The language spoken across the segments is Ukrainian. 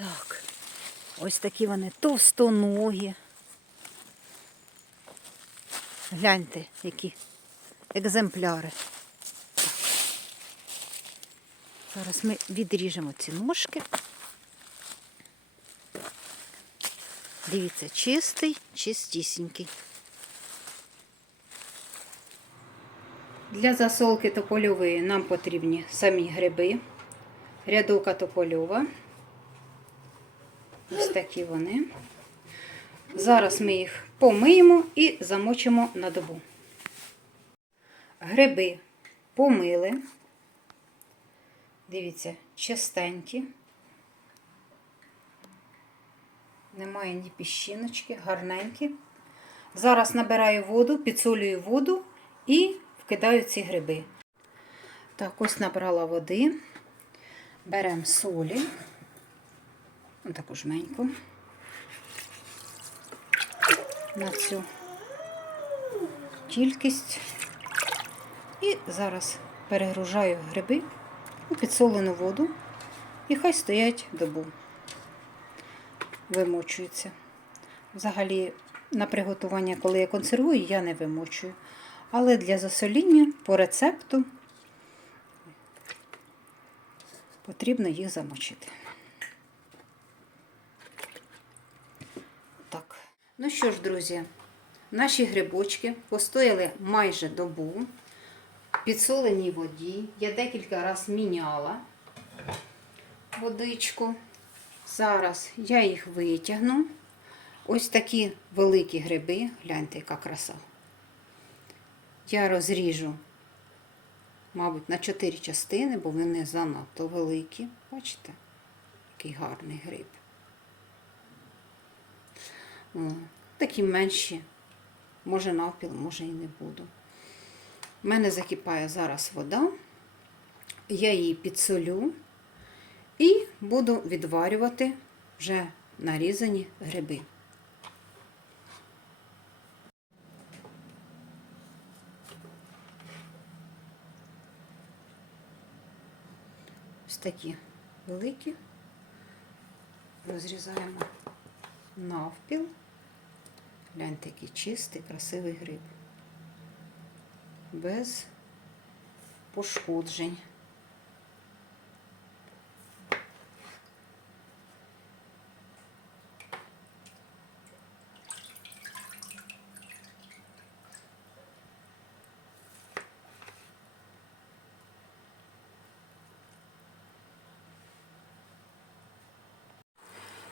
Так, ось такі вони товстоногі. Гляньте, які екземпляри. Зараз ми відріжемо ці ножки. Дивіться, чистий, чистісінький. Для засолки топольової нам потрібні самі гриби, рядока топольова. Такі вони. Зараз ми їх помиємо і замочимо на добу. Гриби помили. Дивіться, чистенькі. Немає ні піщиночки, гарненькі. Зараз набираю воду, підсолюю воду і вкидаю ці гриби. Так, ось набрала води. Беремо солі. Ось таку жменьку. На цю кількість. І зараз перегружаю гриби у підсолену воду і хай стоять добу вимочуються. Взагалі, на приготування, коли я консервую, я не вимочую. Але для засоління по рецепту потрібно їх замочити. Так. Ну що ж, друзі, наші грибочки постояли майже добу в підсоленій воді. Я декілька разів міняла водичку. Зараз я їх витягну. Ось такі великі гриби. Гляньте, яка краса. Я розріжу, мабуть, на 4 частини, бо вони занадто великі. Бачите, який гарний гриб. Такі менші. Може навпіл, може і не буду. У мене закипає зараз вода. Я її підсолю. І буду відварювати вже нарізані гриби. Ось такі великі. Розрізаємо навпіл. Гляньте, який чистий, красивий гриб. Без пошкоджень.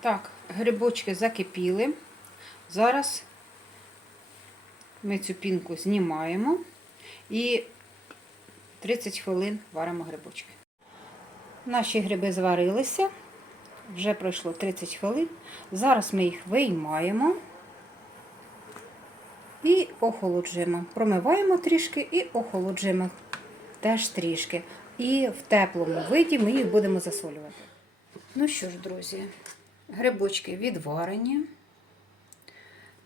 Так, грибочки закипіли. Зараз ми цю пінку знімаємо і 30 хвилин варимо грибочки. Наші гриби зварилися, вже пройшло 30 хвилин. Зараз ми їх виймаємо і охолоджуємо. Промиваємо трішки і охолоджуємо теж трішки. І в теплому виді ми їх будемо засолювати. Ну що ж, друзі, грибочки відварені.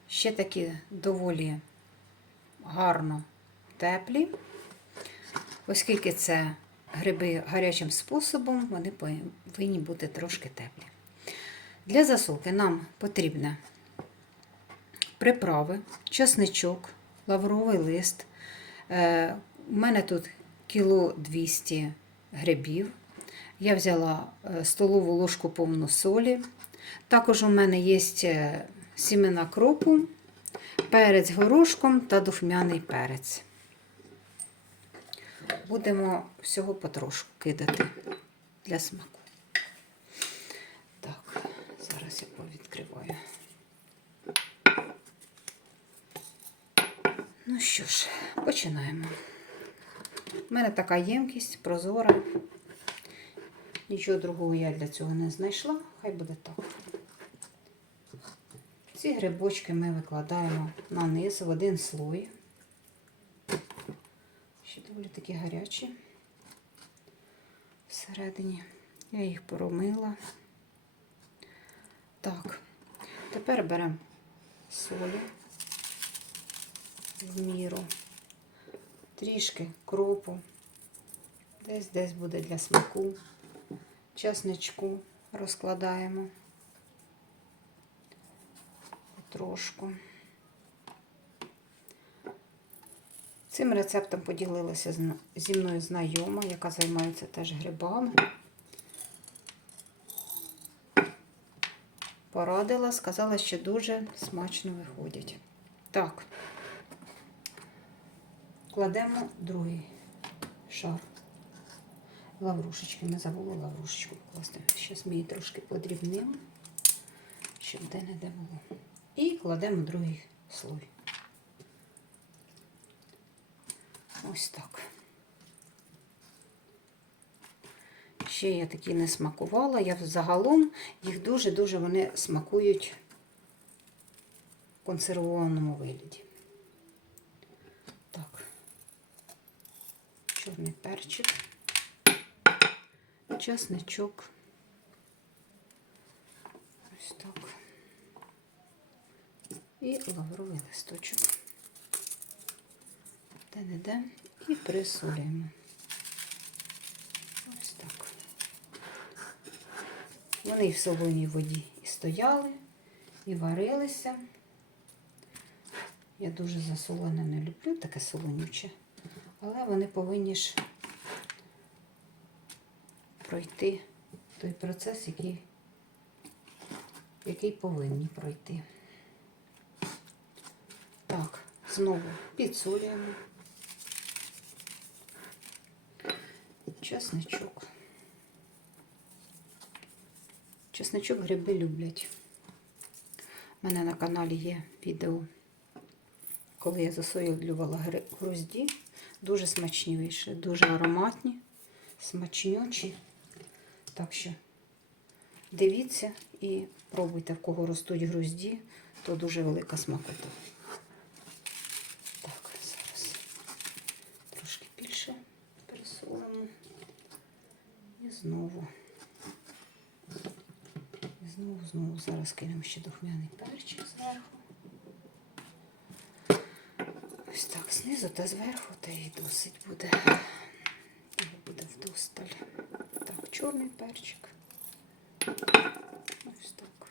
Ще такі доволі гарно теплі. Оскільки це гриби гарячим способом, вони повинні бути трошки теплі. Для засолки нам потрібне приправи, чесничок, лавровий лист. Е, У мене тут кіло 200 грибів. Я взяла е, столову ложку повну солі. Також у мене є е, сімена кропу, перець горошком та духмяний перець. Будемо всього потрошку кидати для смаку. Так, зараз я повідкриваю. Ну що ж, починаємо. У мене така ємкість прозора. Нічого другого я для цього не знайшла, хай буде так. Ці грибочки ми викладаємо на низ в один слой. Ще доволі такі гарячі всередині. Я їх поромила. Так, тепер беремо солі в міру, трішки кропу, десь десь буде для смаку, чесничку, розкладаємо трошку. Цим рецептом поділилася зі мною знайома, яка займається теж грибами. Порадила, сказала, що дуже смачно виходять. Так, кладемо другий шар. Лаврушечки. Ми забули лаврушечку покласти. Зараз ми її трошки подрібнемо, щоб де-не-де було. І кладемо другий слой. Ось так. Ще я такі не смакувала. Я загалом їх дуже-дуже вони смакують в консервованому вигляді. Так, чорний перчик, чесничок. Ось так. І лавровий листочок. Де-не-де. І присолюємо. Ось так. Вони і в солоній воді і стояли, і варилися. Я дуже засолене не люблю, таке солонюче, але вони повинні ж пройти той процес, який, який повинні пройти. Знову підсолюємо. Чесничок. Чесничок гриби люблять. У мене на каналі є відео, коли я засоювала грузді. Дуже смачні вийшли, дуже ароматні, смачнючі. Так що дивіться і пробуйте, в кого ростуть грузді, то дуже велика смакота. Так, зараз трошки більше пересолимо. І знову. Знову, знову зараз кинемо ще духмяний перчик зверху. Ось так, знизу та зверху, та і досить буде. Його буде вдосталь. Так, чорний перчик. Ось так.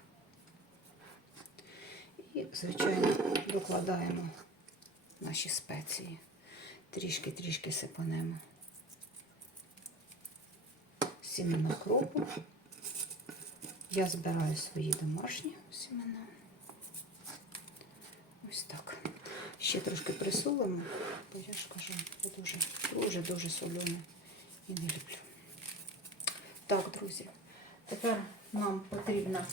І, звичайно, докладаємо наші спеції. Трішки-трішки сипанемо сімена кропу. Я збираю свої домашні сімена. Ось так. Ще трошки присолимо, бо я ж кажу, я дуже, дуже, дуже солене і не люблю. Так, друзі, тепер нам потрібна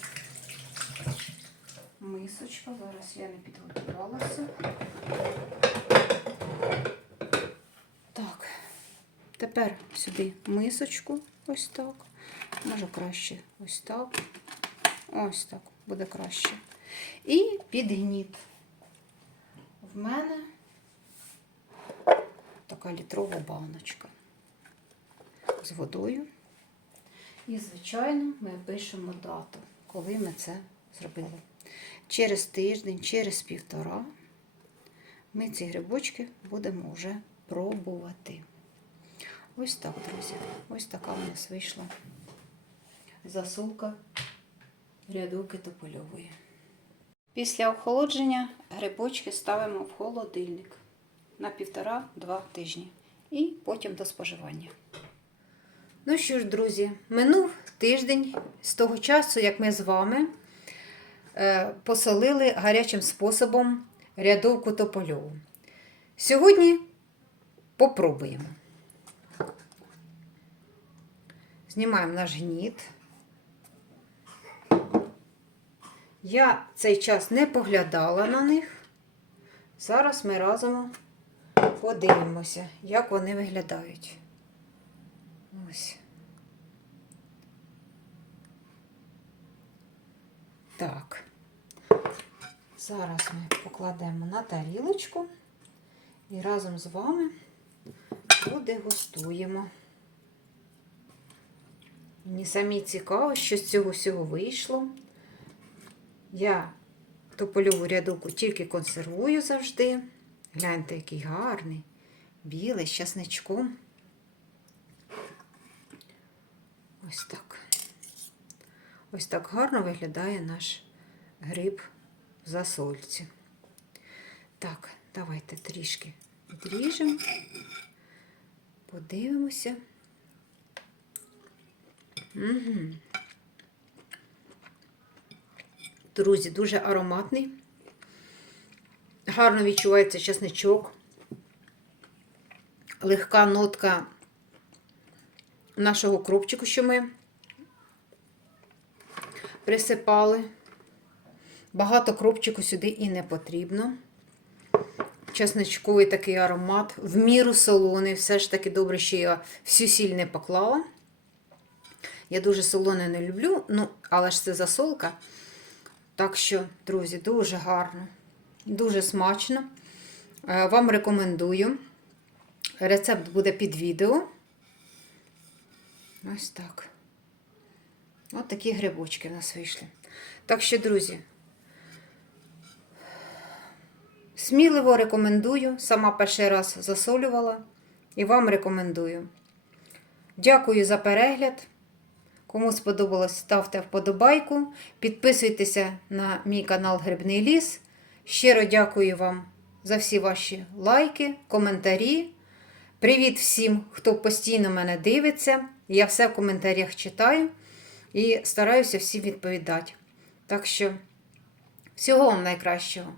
мисочка. Зараз я не підготувалася. Так, тепер сюди мисочку, ось так. Може краще ось так. Ось так буде краще. І підгніт. В мене така літрова баночка з водою. І, звичайно, ми пишемо дату, коли ми це зробили. Через тиждень, через півтора ми ці грибочки будемо вже пробувати. Ось так, друзі. Ось така у нас вийшла засулка рядовки топольової. Після охолодження грибочки ставимо в холодильник на півтора-два тижні і потім до споживання. Ну що ж, друзі, минув тиждень з того часу, як ми з вами е, посолили гарячим способом рядовку топольову. Сьогодні попробуємо. Знімаємо наш гніт. Я цей час не поглядала на них. Зараз ми разом подивимося, як вони виглядають. Ось. Так. Зараз ми покладемо на тарілочку і разом з вами подегустуємо. Мені самі цікаво, що з цього всього вийшло. Я топольову рядовку тільки консервую завжди. Гляньте, який гарний, білий, з часничком. Ось так. Ось так гарно виглядає наш гриб в засольці. Так, давайте трішки відріжемо, подивимося. Угу. Друзі, дуже ароматний. Гарно відчувається чесничок. Легка нотка нашого кропчику, що ми присипали. Багато кропчику сюди і не потрібно. Чесничковий такий аромат, в міру солоний. Все ж таки добре, що я всю сіль не поклала. Я дуже солоне не люблю, ну, але ж це засолка. Так що, друзі, дуже гарно, дуже смачно. Е, Вам рекомендую. Рецепт буде під відео. Ось так. Ось такі грибочки в нас вийшли. Так що, друзі, сміливо рекомендую. Сама перший раз засолювала і вам рекомендую. Дякую за перегляд. Кому сподобалось, ставте вподобайку. Підписуйтеся на мій канал Грибний Ліс. Щиро дякую вам за всі ваші лайки, коментарі. Привіт всім, хто постійно мене дивиться. Я все в коментарях читаю і стараюся всім відповідати. Так що, всього вам найкращого!